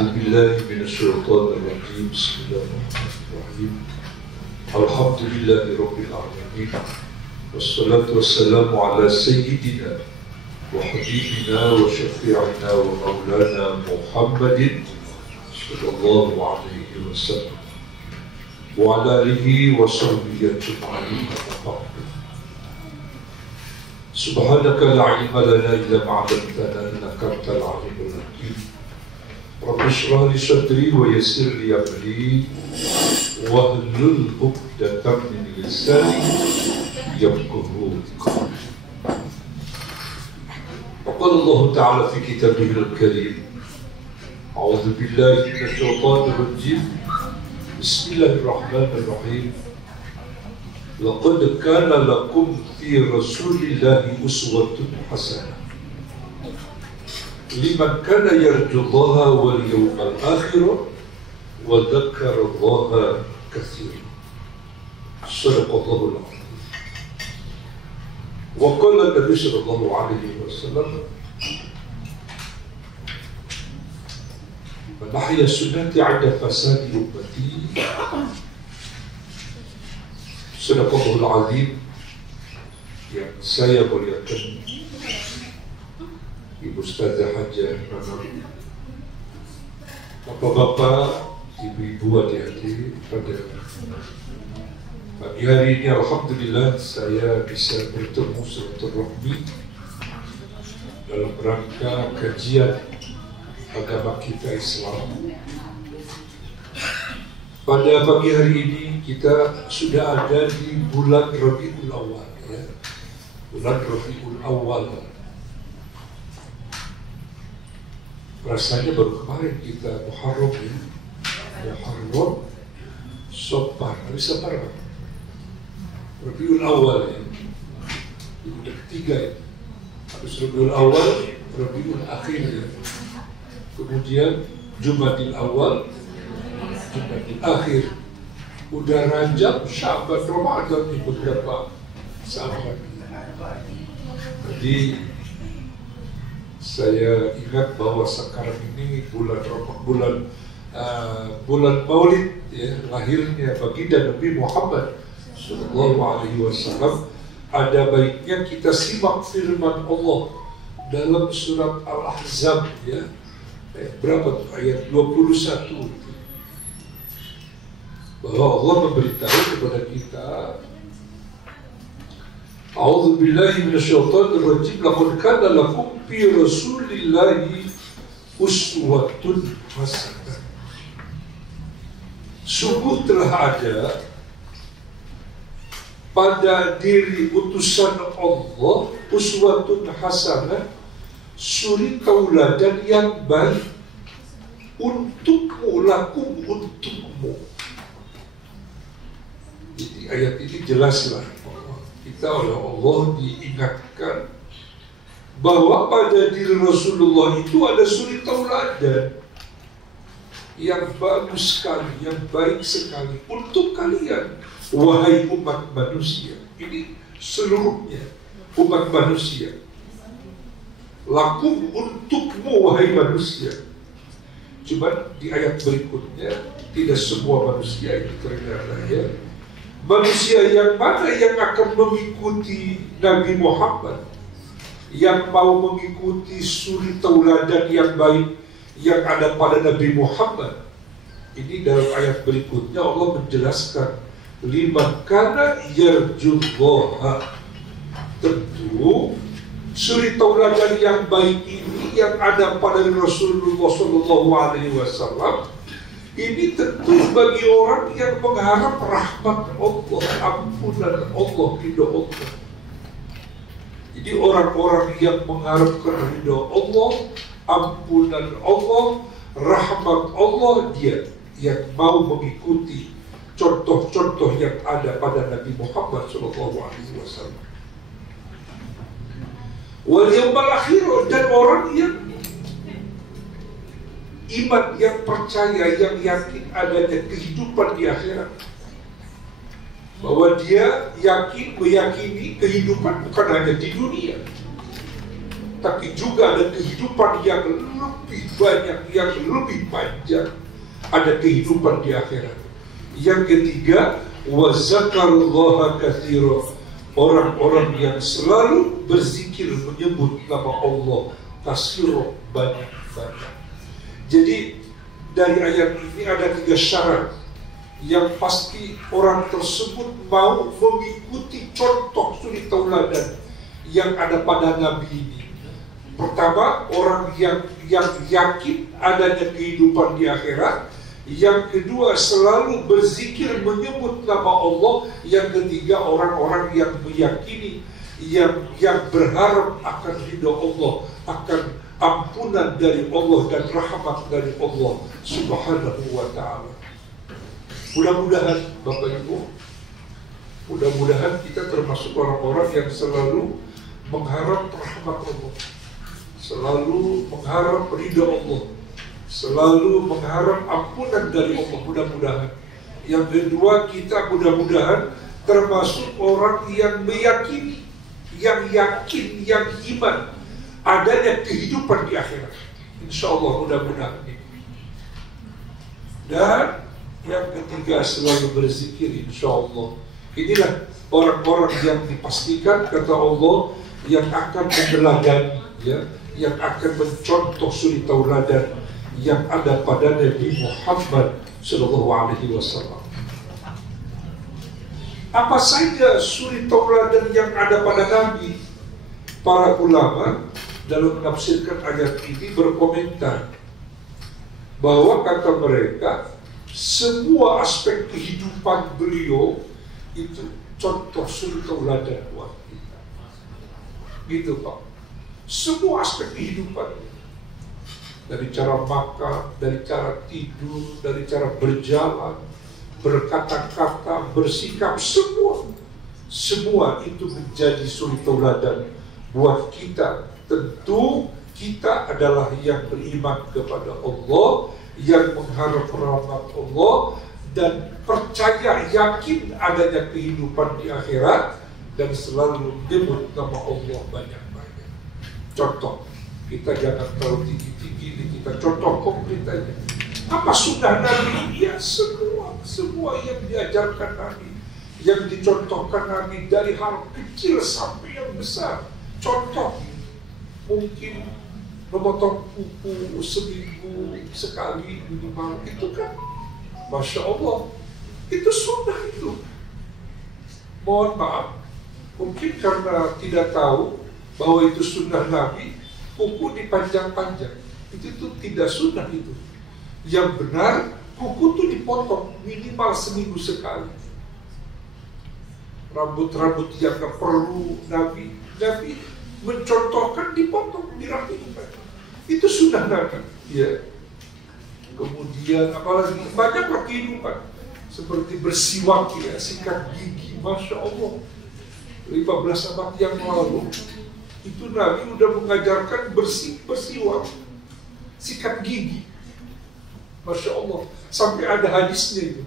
أعوذ بالله من الشيطان الرجيم. بسم الله الرحمن الرحيم. الحمد لله رب العالمين، والصلاة والسلام على سيدنا وحبيبنا وشفيعنا ومولانا محمد صلى الله عليه وسلم وعلى آله وصحبه أجمعين. سبحانك لا علم لنا إلا ما علمتنا إنك أنت العليم الحكيم. رب اشرح لي صدري ويسر لي أمري واحلل عقدة من لساني يفقهوا قولي. وقال الله تعالى في كتابه الكريم: أعوذ بالله من الشيطان الرجيم، بسم الله الرحمن الرحيم. لقد كان لكم في رسول الله أسوة حسنة لمن كان يرجو الله واليوم الآخر وذكر الله كثيرا. صدق الله العظيم. وقال النبي صلى الله عليه وسلم: من أحيا سنتي عند فساد أمتي. صدق الله العظيم. Yang saya muliakan Ibu Ustazah Hajah Nana, bapak-bapak, ibu-ibu, adik-adik, pada pagi hari ini alhamdulillah saya bisa bertemu silaturahmi dalam rangka kajian agama kita Islam. Pada pagi hari ini kita sudah ada di bulan Rabiul Awal, ya. Bulan Rabiul Awal. Rasanya baru kemarin kita Muharram, ya. Muharram, Safar, tapi Safar apa? Rabiul Awal, ya. Itu udah ketiga, ya. Habis Rabiul Awal, Rabiul Akhir, ya. Kemudian Jumadil Awal, Jumadil Akhir. Udah Rajab, Syaban, Ramadan, nih beberapa saat lagi. Jadi saya ingat bahwa sekarang ini bulan Maulid, ya, lahirnya baginda Nabi Muhammad Sallallahu Alaihi Wasallam. Ada baiknya kita simak firman Allah dalam surat Al-Ahzab, ya, berapa tuh? Ayat 21, bahwa Allah memberitahu kepada kita, A'udzu billahi minasyaitonir rajim, laqad kana lakum fi rasulillahi uswatun hasanah. Sungguh telah ada pada diri utusan Allah uswatun hasanah, suri tauladan yang baik untukmu, lakum, untukmu. Jadi ayat ini jelaslah kita oleh Allah diingatkan bahwa pada diri Rasulullah itu ada suri tauladan yang bagus sekali, yang baik sekali untuk kalian, wahai umat manusia. Ini seluruhnya umat manusia. Lakum, untukmu, wahai manusia. Cuma di ayat berikutnya tidak semua manusia itu ternyata, ya. Manusia yang mana yang akan mengikuti Nabi Muhammad, yang mau mengikuti suri tauladan yang baik yang ada pada Nabi Muhammad. Ini dalam ayat berikutnya Allah menjelaskan, liman kana yarjullaha. Tentu suri tauladan yang baik ini yang ada pada Rasulullah Sallallahu Alaihi Wasallam ini tentu bagi orang yang mengharap rahmat Allah, ampunan Allah, ridho Allah. Jadi orang-orang yang mengharapkan ridho Allah, ampunan Allah, rahmat Allah, dia yang mau mengikuti contoh-contoh yang ada pada Nabi Muhammad SAW. Wal yawmal akhir, dan orang yang iman, yang percaya, yang yakin adanya kehidupan di akhirat. Bahwa dia yakin, meyakini kehidupan bukan hanya di dunia. tapi juga ada kehidupan yang lebih banyak, yang lebih panjang. Ada kehidupan di akhirat. Yang ketiga, wa zakarullaha katsira. Orang-orang yang selalu berzikir menyebut nama Allah katsira, banyak-banyak. Jadi dari ayat ini ada 3 syarat yang pasti orang tersebut mau mengikuti contoh suri tauladan yang ada pada Nabi ini. Pertama, orang yang yakin adanya kehidupan di akhirat. Yang kedua, selalu berzikir menyebut nama Allah. Yang ketiga, orang-orang yang meyakini, yang berharap akan ridha Allah, akan ampunan dari Allah dan rahmat dari Allah Subhanahu wa ta'ala. Mudah-mudahan Bapak Ibu, mudah-mudahan kita termasuk orang-orang yang selalu mengharap rahmat Allah, selalu mengharap ridha Allah, selalu mengharap ampunan dari Allah, mudah-mudahan. Yang kedua, kita mudah-mudahan termasuk orang yang meyakini, yang yakin, yang iman adanya kehidupan di akhirat. Insya Allah, mudah-mudahan ini. Dan yang ketiga, selalu berzikir, insya Allah. Inilah orang-orang yang dipastikan, kata Allah, yang akan meneladani, ya, yang akan mencontoh suri tauladan yang ada pada Nabi Muhammad SAW. Apa saja suri tauladan yang ada pada Nabi? Para ulama dalam menafsirkan ayat ini berkomentar bahwa kata mereka, semua aspek kehidupan beliau itu contoh suri tauladan buat kita. Gitu Pak. Semua aspek kehidupan, dari cara makan, dari cara tidur, dari cara berjalan, berkata-kata, bersikap, semua itu menjadi suri tauladan buat kita. Tentu kita adalah yang beriman kepada Allah, yang mengharap rahmat Allah, dan percaya, yakin adanya kehidupan di akhirat, dan selalu menyebut nama Allah banyak-banyak. Contoh, kita jangan terlalu tinggi-tinggi, kita contoh konkret aja. Apa sunnah Nabi? Ya, semua yang diajarkan Nabi, yang dicontohkan Nabi dari hal kecil sampai yang besar. Contoh, mungkin memotong kuku seminggu sekali minimal, itu kan Masya Allah, itu sunnah itu. Mohon maaf, mungkin karena tidak tahu bahwa itu sunnah Nabi, kuku dipanjang-panjang, itu tidak sunnah itu. Yang benar, kuku itu dipotong minimal seminggu sekali. Rambut-rambut yang gak perlu Nabi mencontohkan dipotong, dirapikan. Itu sunnah Nabi. Ya. Kemudian apalagi banyak kehidupan seperti bersiwak, ya, sikat gigi, Masya Allah. 15 abad yang lalu itu Nabi udah mengajarkan bersiwak, sikat gigi, Masya Allah. Sampai ada hadisnya itu.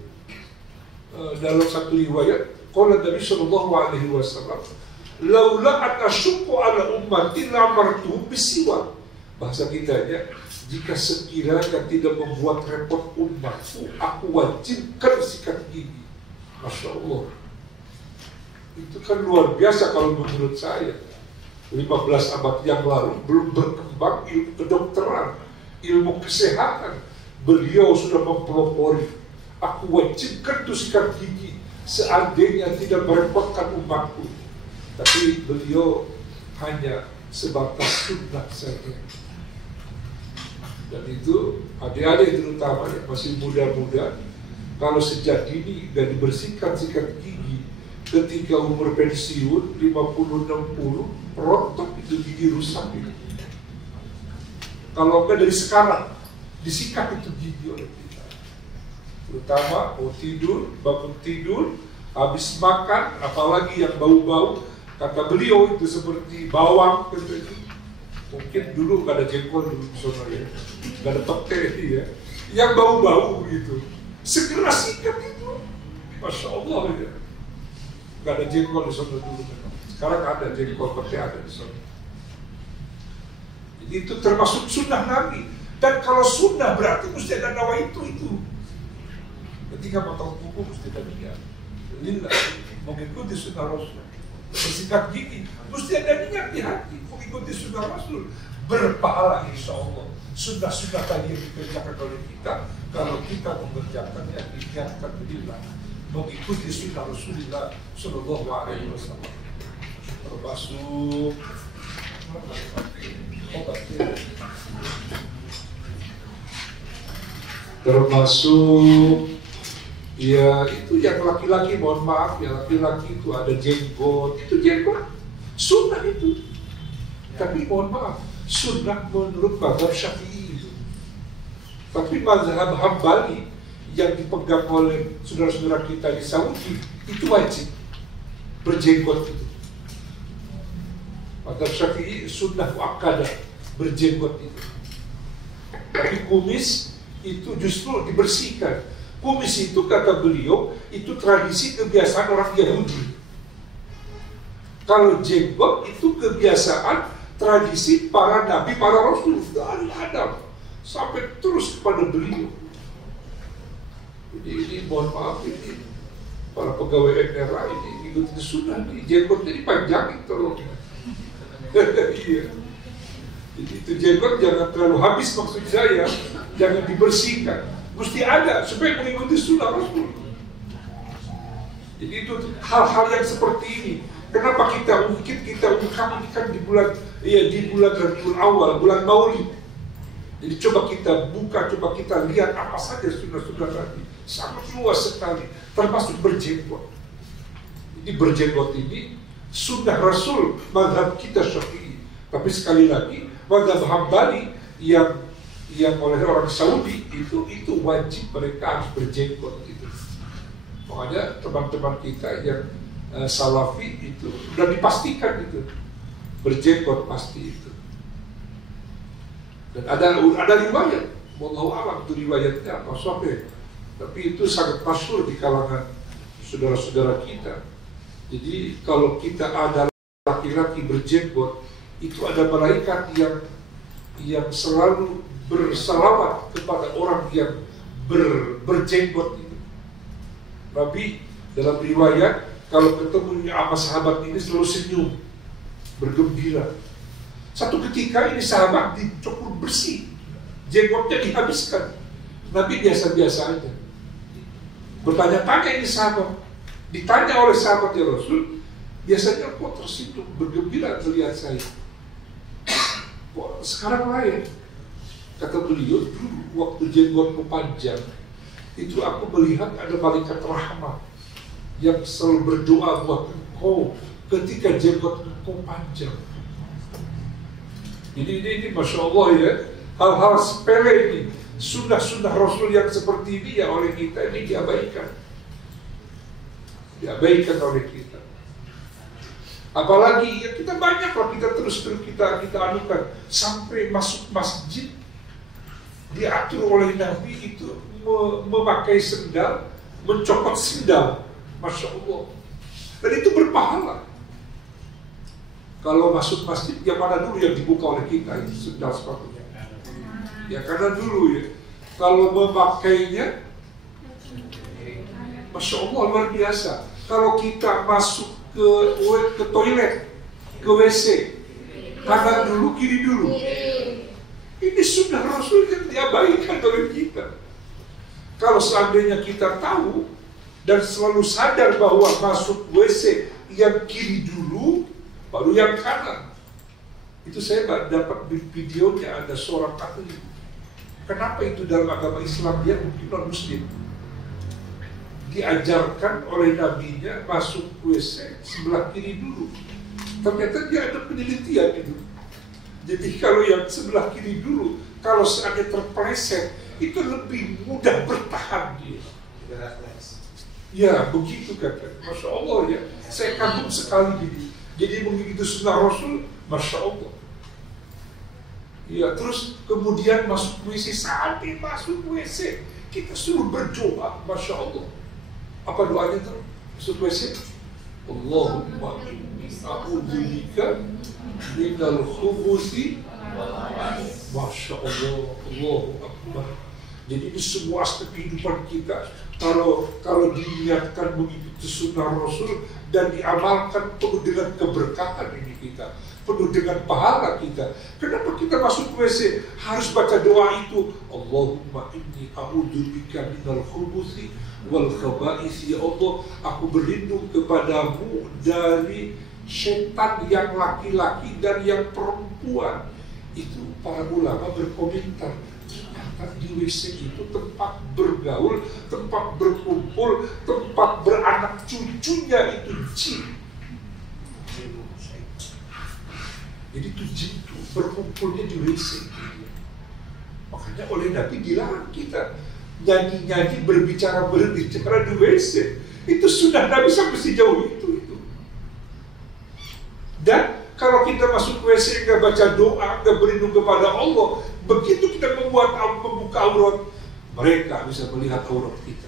Dalam satu riwayat, qala Nabi SAW, laula atasyuqu ala ummati lamartuhum bisiwak. Bahasa kitanya, jika sekiranya tidak membuat repot umatku, aku wajibkan sikat gigi. Masya Allah. Itu kan luar biasa kalau menurut saya. 15 abad yang lalu belum berkembang ilmu kedokteran, ilmu kesehatan. Beliau sudah mempelopori, aku wajibkan tuh sikat gigi seandainya tidak merepotkan umatku. Tapi beliau hanya sebatas sunnah saja. Dan itu adik-adik terutama yang masih muda-muda, kalau sejak dini dan dibersihkan sikat gigi, ketika umur pensiun 50-60, rontok itu gigi rusak itu. Kalau enggak dari sekarang disikat itu gigi oleh kita. Terutama mau tidur, bangun tidur, habis makan, apalagi yang bau-bau, kata beliau itu seperti bawang gitu. Mungkin dulu gak ada jengkol dulu di sana ya, gak ada pete ya, yang bau-bau gitu, segera sikat itu, Masya Allah ya. Gak ada jengkol di sana dulu, sekarang ada jengkol, pete ada di sana. Jadi itu termasuk sunnah Nabi. Dan kalau sunnah berarti mesti ada nawaitu itu. Ketika potong kuku mesti ada niat. Lillah, mengikuti sunnah Rasul. Bersikap gigi, mesti ada niat di hati. Mengikuti sunnah Rasul. Berpahala insya Allah. Sunnah-sunnah tadi yang dikerjakan oleh kita, kalau kita mengerjakannya diniatkan lillah, mengikuti sunnah Rasulullah Sallallahu Alaihi Wasallam. Termasuk ya itu yang laki-laki, mohon maaf ya, laki-laki itu ada jenggot, itu jenggot sunnah itu. Tapi mohon maaf, sunnah menurut mazhab Syafi'i itu. Tapi mazhab Hambali yang dipegang oleh saudara-saudara kita di Saudi itu wajib berjenggot itu. Mazhab Syafi'i sunnah muakkadah berjenggot itu. Tapi kumis itu justru dibersihkan. Kumis itu kata beliau itu tradisi kebiasaan orang Yahudi. Kalau jenggot itu kebiasaan tradisi para nabi, para rasul dari Adam sampai terus kepada beliau. Jadi ini mohon maaf, ini para pegawai NRA ini ikutin sunnah nih, jenggotnya dipanjangin tolong. Iya. Jadi itu jenggot jangan terlalu habis, maksud saya jangan dibersihkan, mesti ada supaya mengikuti sunnah Rasul. Jadi itu hal-hal yang seperti ini. Kenapa kita ungkapkan di bulan Rabiul Awal, bulan Maulid. Jadi coba kita buka, coba kita lihat apa saja sunnah-sunnah Nabi. Sangat luas sekali, termasuk berjenggot. Jadi berjenggot ini sunnah Rasul, mazhab kita Syafi'i. Tapi sekali lagi, mazhab Hambali yang oleh orang Saudi itu wajib mereka harus berjenggot gitu. Makanya teman-teman kita yang Salafi itu sudah dipastikan itu berjenggot pasti itu. Dan ada riwayat, wallahu a'lam itu riwayatnya apa sahih. Tapi itu sangat masyhur di kalangan saudara-saudara kita. Jadi kalau kita ada laki-laki berjenggot, itu ada malaikat yang selalu bersalawat kepada orang yang berjenggot itu. Nabi dalam riwayat kalau ketemu sama sahabat ini selalu senyum, bergembira. Satu ketika ini sahabat dicukur bersih, jenggotnya dihabiskan. Nabi biasa-biasa aja. Bertanya-tanya ini sahabat, ditanya oleh sahabat ya Rasul, biasanya kok tersenyum, bergembira melihat saya. Kok sekarang lain? Kata beliau, dulu waktu jenggotmu panjang, itu aku melihat ada malaikat rahmat yang selalu berdoa buat engkau ketika jenggot engkau panjang. Jadi ini Masya Allah ya, hal-hal sepele ini, sunnah-sunnah Rasul yang seperti ini ya oleh kita ini diabaikan oleh kita. Apalagi ya kita banyak lah, kita anukan sampai masuk masjid diatur oleh Nabi itu memakai sendal, mencopot sendal. Masya Allah. Dan itu berpahala. Kalau masuk masjid, yang mana dulu yang dibuka oleh kita, itu sendal sepatunya. Ya karena dulu ya, kalau memakainya, Masya Allah luar biasa. Kalau kita masuk ke toilet, ke WC, kanan dulu, kiri dulu. Ini sunnah Rasul yang diabaikan oleh kita. Kalau seandainya kita tahu dan selalu sadar bahwa masuk WC yang kiri dulu, baru yang kanan. Itu saya dapat videonya, ada seorang ahli. Kenapa itu dalam agama Islam dia mungkin non muslim? Diajarkan oleh nabinya masuk WC sebelah kiri dulu. Ternyata dia ada penelitian itu. Jadi kalau yang sebelah kiri dulu, kalau seandainya terpeleset, itu lebih mudah bertahan dia. Ya begitu kata. Masya Allah ya, saya kagum sekali gitu. Jadi begitu sunnah Rasul, Masya Allah. Ya terus kemudian masuk WC, sampai masuk WC kita suruh berdoa, Masya Allah. Apa doanya tuh? Masuk WC, Allahumma inni a'udzubika minal khubuthi Masya Allah, Allahu Akbar. Jadi di semua aspek kehidupan kita, kalau diniatkan mengikuti sunnah Rasul dan diamalkan penuh dengan keberkahan ini kita, penuh dengan pahala kita. Kenapa kita masuk WC harus baca doa itu? Allahumma inni a'udzubika minal khubuthi wal khaba'ith. Ya Allah, aku berlindung kepadamu dari setan yang laki-laki dan yang perempuan. Itu para ulama berkomentar, di WC itu tempat bergaul, tempat berkumpul, tempat beranak cucunya itu jin. Jadi itu jin itu berkumpulnya di WC. Makanya oleh Nabi dilarang kita nyanyi-nyanyi, berbicara di WC. Itu sudah Nabi sampai sejauh itu. Dan kalau kita masuk WC nggak baca doa, nggak berlindung kepada Allah, begitu kita membuka aurat, mereka bisa melihat aurat kita.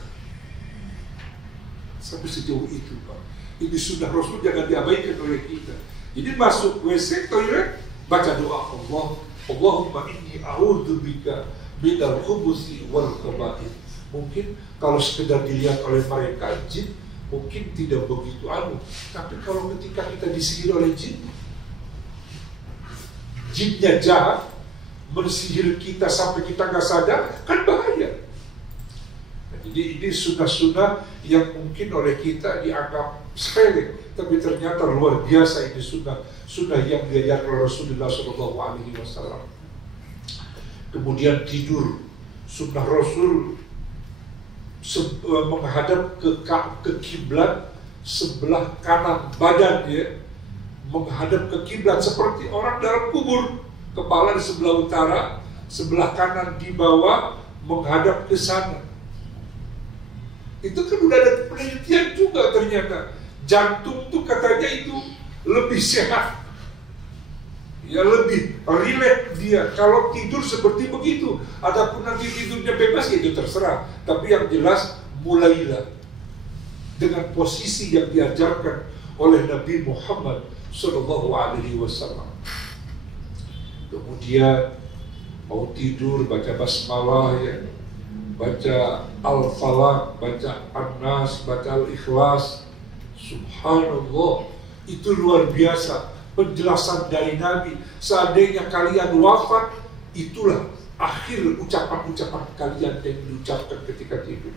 Sampai sejauh itu, Pak. Ini sunnah Rasul, jangan diabaikan oleh kita. Jadi masuk WC, toilet, baca doa Allah. Allahumma inni a'udzubika minal khubuthi wal khaba'ith. Mungkin kalau sekedar dilihat oleh mereka jin, mungkin tidak begitu tapi kalau ketika kita disihir oleh jin, jinnya jahat, mensihir kita sampai kita nggak sadar, kan bahaya. Nah, jadi ini sunnah-sunnah yang mungkin oleh kita dianggap sepele, tapi ternyata luar biasa. Ini sunnah yang diajarkan Rasulullah SAW. Kemudian tidur, sunnah Rasul menghadap ke kiblat sebelah kanan badan, ya, menghadap ke kiblat seperti orang dalam kubur, kepala di sebelah utara, sebelah kanan di bawah, menghadap ke sana. Itu kan udah ada penelitian juga ternyata. Jantung tuh katanya itu lebih sehat, ya lebih rileks dia kalau tidur seperti begitu. Adapun nanti tidurnya bebas, ya itu terserah. Tapi yang jelas mulailah dengan posisi yang diajarkan oleh Nabi Muhammad SAW. Kemudian mau tidur baca basmalah, ya, baca Al-Falaq, baca An-Nas, baca Al-Ikhlas. Subhanallah, itu luar biasa penjelasan dari Nabi. Seandainya kalian wafat, itulah akhir ucapan-ucapan kalian yang diucapkan ketika tidur.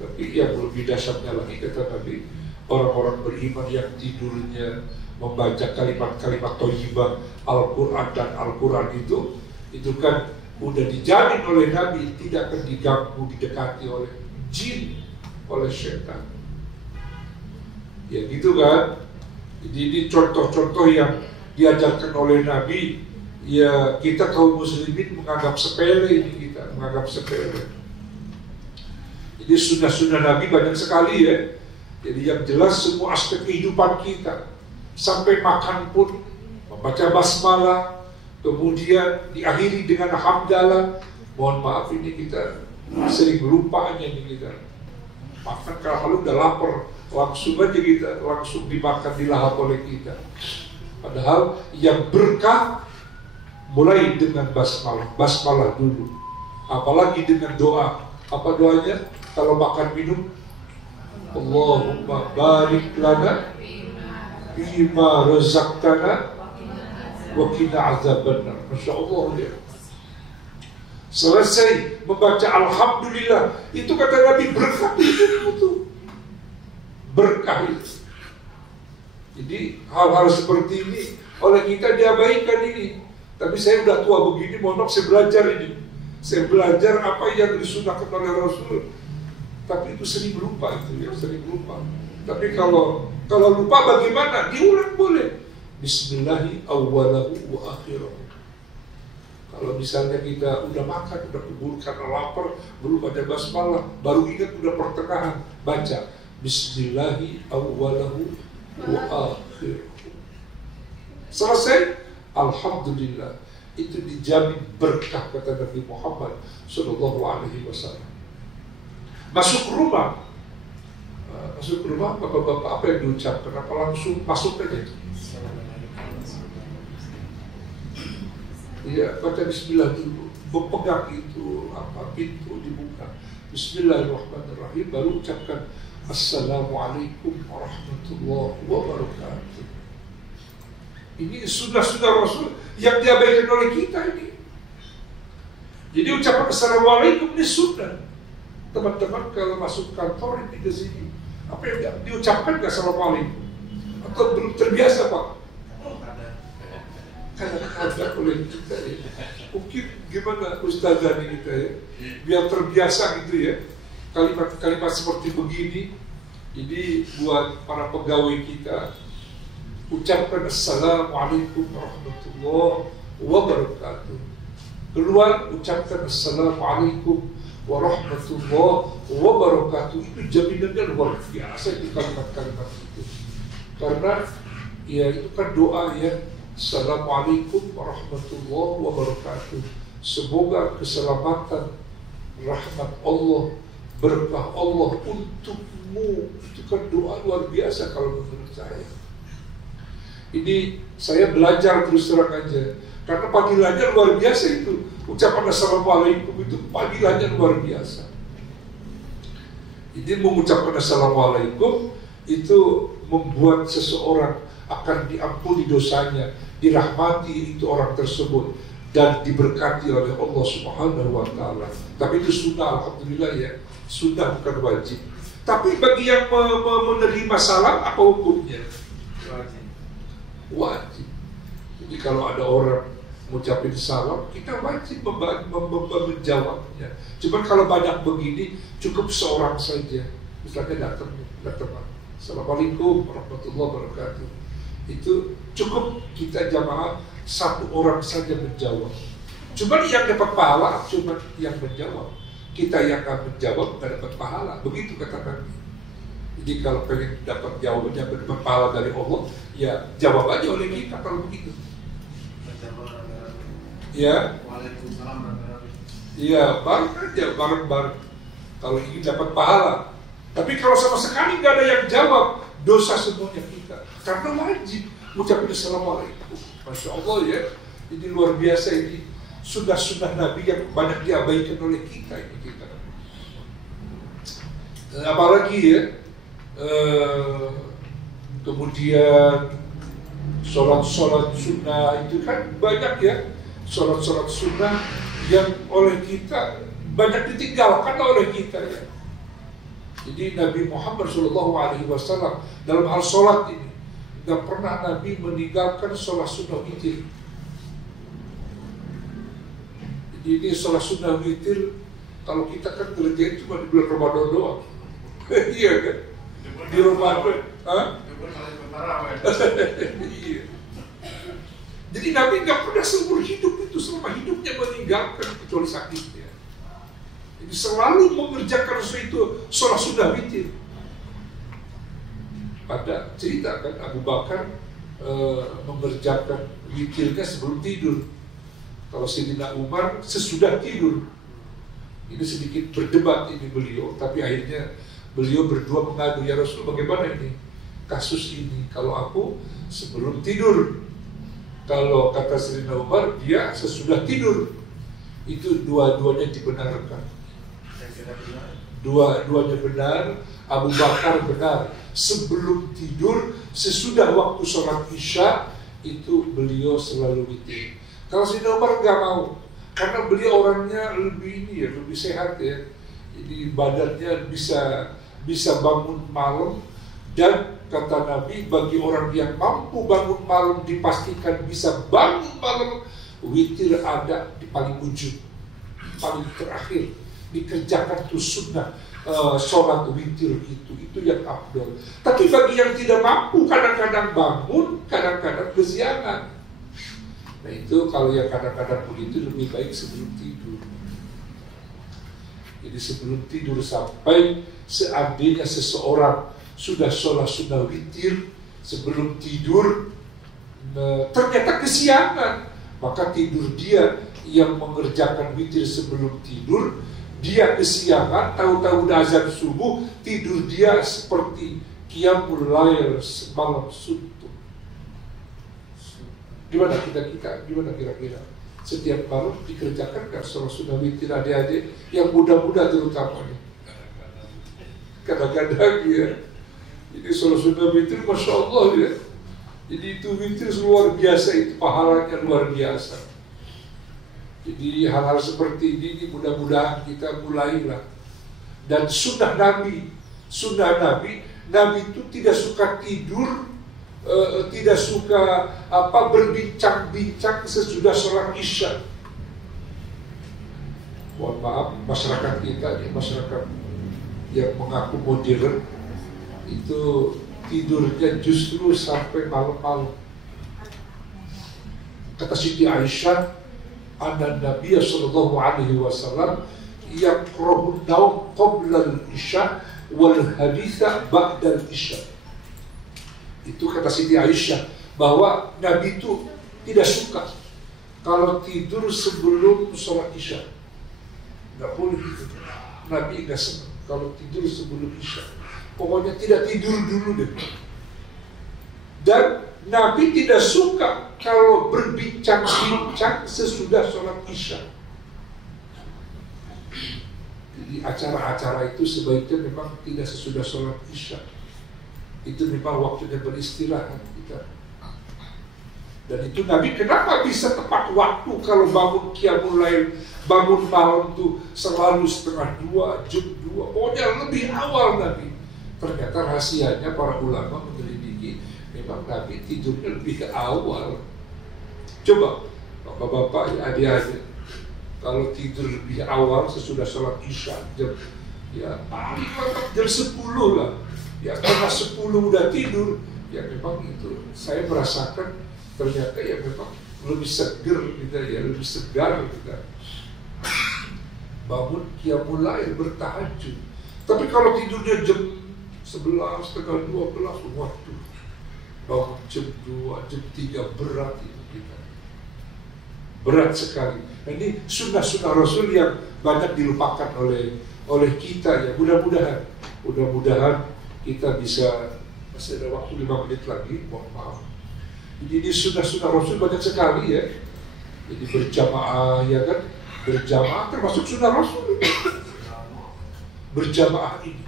Tapi yang lebih dahsyatnya lagi, kata Nabi, orang-orang beriman yang tidurnya membaca kalimat-kalimat thayyibah Al-Quran dan Al-Quran itu kan udah dijamin oleh Nabi tidak akan diganggu, didekati oleh jin, oleh setan. Ya gitu kan. Jadi ini contoh-contoh yang diajarkan oleh Nabi. Ya kita kaum muslimin menganggap sepele ini, kita menganggap sepele. Jadi sunnah-sunnah Nabi banyak sekali, ya. Jadi yang jelas semua aspek kehidupan kita, sampai makan pun membaca basmalah, kemudian diakhiri dengan hamdalah. Mohon maaf, ini kita sering lupanya nih kita. Makan kalau udah lapar, langsung aja kita langsung dimakan, dilahap oleh kita. Padahal yang berkah mulai dengan basmalah dulu. Apalagi dengan doa. Apa doanya? Kalau makan minum, Allahumma barik lana bima razaqtana wa qina azabannar. Masya Allah, ya. Selesai membaca Alhamdulillah, itu kata Nabi berkah itu. Berkah itu. Jadi hal-hal seperti ini oleh kita diabaikan ini. Tapi saya udah tua begini, mohon maaf, saya belajar ini. Saya belajar apa yang disunahkan oleh Rasul. Tapi itu sering lupa, sering lupa. Tapi kalau lupa bagaimana? Diulang boleh. Bismillahi awwalahu wa akhirahu. Kalau misalnya kita udah makan, udah keburu karena lapar, belum baca basmalah, baru ingat udah pertengahan, baca Bismillahi awwalahu wa akhirahu. Selesai, Alhamdulillah. Itu dijamin berkah, kata Nabi Muhammad SAW. Masuk rumah, bapak-bapak apa yang diucapkan? Apa langsung masuk aja? Ya, baca bismillah dulu, berpegang itu pintu dibuka. Bismillahirrahmanirrahim, baru ucapkan Assalamualaikum warahmatullahi wabarakatuh. Ini sudah Rasul yang diabaikan oleh kita ini. Jadi ucapan Assalamualaikum ini sunnah. Teman-teman kalau masuk kantor ini ke sini, apa yang diucapkan ke Assalamualaikum? Atau belum terbiasa Pak? Kadang-kadang oleh kita ya. Mungkin gimana Ustazah ini kita ya, biar terbiasa gitu ya. Kalimat-kalimat seperti begini. Jadi buat para pegawai kita, ucapkan Assalamualaikum warahmatullahi wabarakatuh. Keluar ucapkan Assalamualaikum warahmatullahi wabarakatuh. Itu jaminannya luar biasa itu kalimat-kalimat itu. Karena ya itu kan doa ya. Assalamualaikum warahmatullahi wabarakatuh. Semoga keselamatan, rahmat Allah, berkah Allah untukmu. Itu kan doa luar biasa kalau menurut saya. Ini saya belajar terus terang aja. Karena panggilannya luar biasa itu. Ucapan Assalamualaikum itu panggilannya luar biasa. Jadi mengucapkan Assalamualaikum itu membuat seseorang akan diampuni dosanya, dirahmati itu orang tersebut, dan diberkati oleh Allah Subhanahu wa Ta'ala. Tapi itu sunnah, alhamdulillah ya, sunnah bukan wajib. Tapi bagi yang menerima salam, apa hukumnya? Wajib. Jadi kalau ada orang mengucapkan salam, kita wajib menjawabnya. Cuma kalau banyak begini, cukup seorang saja. Misalnya datang Assalamualaikum warahmatullahi wabarakatuh. Itu cukup kita jamaah satu orang saja menjawab. Cuma yang dapat pahala cuma yang menjawab. Kita yang akan menjawab tidak dapat pahala. Begitu kata Nabi. Jadi kalau pengen dapat jawaban yang dapat pahala dari Allah, ya jawab aja oleh kita kalau begitu. Ya. Waalaikumsalam. Iya, bareng aja, bareng-bareng. Kalau ingin dapat pahala. Tapi kalau sama sekali nggak ada yang jawab, dosa semuanya kita. Karena wajib ucapin Assalamualaikum. Masya Allah ya. Ini luar biasa ini. Sunnah-sunnah Nabi yang banyak diabaikan oleh kita ini kita. Apalagi ya. Kemudian sholat-sholat sunnah itu kan banyak ya. Sholat-sholat sunnah yang oleh kita banyak ditinggalkan oleh kita ya. Jadi Nabi Muhammad SAW dalam hal sholat ini tidak pernah Nabi meninggalkan sholat sunnah witir. Jadi ini sholat sunnah witir, kalau kita kan kerjain cuma di bulan Ramadan doang. Iya kan? Di Ramadan. Iya. Jadi Nabi nggak pernah seumur hidup itu, selama hidupnya meninggalkan kecuali sakitnya. Jadi selalu mengerjakan sesuatu sholat sunnah witir. Pada cerita kan Abu Bakar mengerjakan witirnya sebelum tidur. Kalau Sayyidina Umar sesudah tidur. Ini sedikit berdebat ini beliau, tapi akhirnya beliau berdua mengadu, ya Rasul bagaimana ini kasus ini? Kalau aku sebelum tidur, kalau kata Sayyidina Umar dia sesudah tidur. Itu dua-duanya dibenarkan. Dua-duanya benar. Abu Bakar benar. Sebelum tidur, sesudah waktu sholat Isya, itu beliau selalu witir. Kalau Sayyidina Umar nggak mau, karena beliau orangnya lebih ini ya, lebih sehat ya. Jadi badannya bisa bangun malam, dan kata Nabi bagi orang yang mampu bangun malam dipastikan bisa bangun malam, witir ada di paling ujung, paling terakhir dikerjakan itu sunnah. Sholat witir itu yang afdol. Tapi bagi yang tidak mampu, kadang-kadang bangun, kadang-kadang kesiangan. Nah itu kalau yang kadang-kadang begitu lebih baik sebelum tidur. Jadi sebelum tidur, sampai seandainya seseorang sudah sholat sunnah witir sebelum tidur, ternyata kesiangan, maka tidur dia yang mengerjakan witir sebelum tidur. Dia kesiangan, tahu-tahu udah azan subuh, tidur dia seperti qiyamul lail semalam suntuk. Gimana gimana kira-kira? Setiap malam dikerjakan kan sholat sunnah witir adik-adik yang muda-muda terutamanya. Kadang-kadang ya. Jadi sholat sunnah witir Masya Allah ya. Jadi itu witir luar biasa, itu pahalanya luar biasa. Jadi hal-hal seperti ini mudah-mudahan kita mulailah. Dan sunnah Nabi Nabi itu tidak suka tidur, tidak suka berbincang-bincang sesudah sholat Isya. Mohon maaf, masyarakat kita ini masyarakat yang mengaku modern itu tidurnya justru sampai malam-malam. Kata Siti Aisyah, anna Nabiya sallallahu alaihi wasallam yaqra'u naum qabla al-isya wal haditha ba'da al-isya. Itu kata Siti Aisyah bahwa Nabi itu tidak suka kalau tidur sebelum sholat Isya. Nggak boleh gitu. Nabi nggak senang kalau tidur sebelum Isya. Pokoknya tidak tidur dulu deh. Dan Nabi tidak suka kalau berbincang-bincang sesudah sholat Isya. Jadi acara-acara itu sebaiknya memang tidak sesudah sholat Isya. Itu memang waktunya beristirahat kita. Dan itu Nabi kenapa bisa tepat waktu kalau bangun qiyamul lail, bangun malam tuh selalu 1:30, jam 2, pokoknya lebih awal Nabi. Ternyata rahasianya para ulama menyelidiki, memang Nabi tidurnya lebih ke awal. Coba bapak-bapak ya, adik-adik, kalau tidur lebih awal sesudah sholat Isya jam 10 lah, ya karena 10 udah tidur, ya memang itu saya merasakan ternyata ya memang lebih seger kita ya, lebih segar kita bangun qiyamul lail, bertahajud. Tapi kalau tidurnya jam 11, setengah 12, waduh, bangun jam 2, jam 3 berat itu kita, berat sekali. Nah, ini sunnah-sunnah Rasul yang banyak dilupakan oleh kita ya. Mudah-mudahan kita bisa, masih ada waktu 5 menit lagi, mohon maaf. Jadi sunnah-sunnah Rasul banyak sekali ya. Jadi berjamaah ya kan, berjamaah termasuk sunnah Rasul. Berjamaah ini,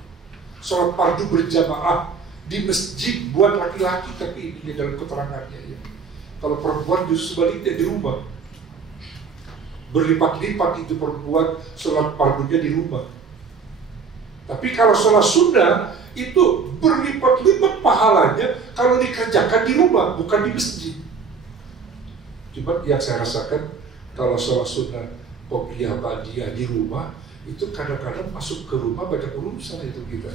sholat fardu berjamaah di masjid buat laki-laki, tapi ini dalam keterangannya ya. Kalau perempuan justru sebaliknya di rumah. Berlipat-lipat itu perempuan sholat fardunya di rumah. Tapi kalau sholat sunnah itu berlipat-lipat pahalanya kalau dikerjakan di rumah, bukan di masjid. Cuma yang saya rasakan kalau sholat sunnah qobliyah ba'diyah di rumah, itu kadang-kadang masuk ke rumah banyak urusan itu kita.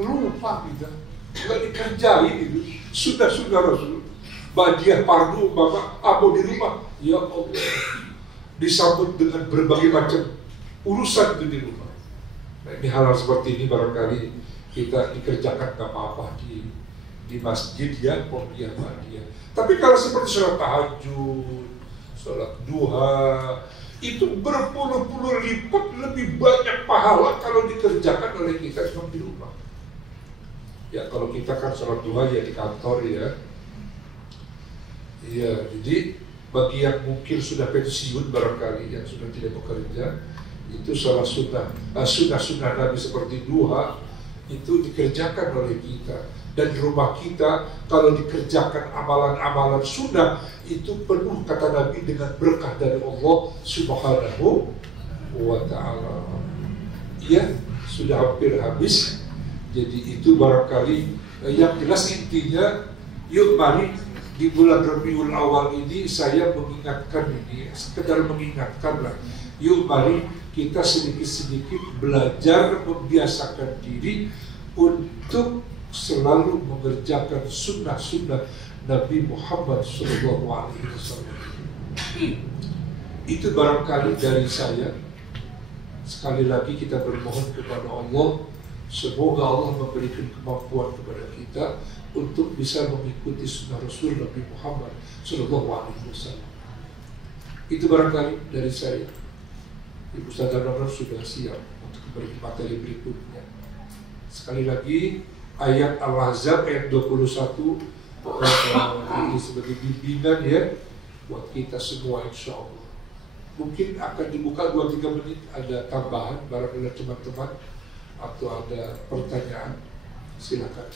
Lupa kita, nggak dikerjain itu. Sunnah-sunnah Rasul, ba'diyah fardu, bapak mau di rumah, ya Allah, disambut dengan berbagai macam urusan itu di rumah. Nah, ini hal-hal seperti ini barangkali kita dikerjakan nggak apa-apa di masjid ya, qobliyah ba'diyah. Tapi kalau seperti sholat tahajud, sholat duha, itu berpuluh-puluh lipat lebih banyak pahala kalau dikerjakan oleh kita cuma di rumah. Ya kalau kita kan sholat duha ya di kantor ya. Iya, jadi bagi yang mungkin sudah pensiun barangkali, yang sudah tidak bekerja, itu sholat sunnah Nabi seperti duha itu dikerjakan oleh kita. Dan di rumah kita kalau dikerjakan amalan-amalan sunnah itu penuh kata Nabi dengan berkah dari Allah Subhanahu wa ta'ala. Ya, sudah hampir habis. Jadi itu barangkali yang jelas intinya, yuk mari di bulan Rabiul Awal ini saya mengingatkan ini, sekedar mengingatkan lah. Yuk mari kita sedikit-sedikit belajar membiasakan diri untuk selalu mengerjakan sunnah-sunnah Nabi Muhammad SAW. Itu barangkali dari saya. Sekali lagi kita bermohon kepada Allah, semoga Allah memberikan kemampuan kepada kita untuk bisa mengikuti sunnah Rasul Nabi Muhammad SAW. Itu barangkali dari saya. Ibu Ustaz Anwar sudah siap untuk memberi materi berikutnya. Sekali lagi, ayat Al-Ahzab ayat 21 ini sebagai bimbingan ya, buat kita semua, insya Allah. Mungkin akan dibuka 2-3 menit, ada tambahan barangkali teman-teman atau ada pertanyaan, silakan.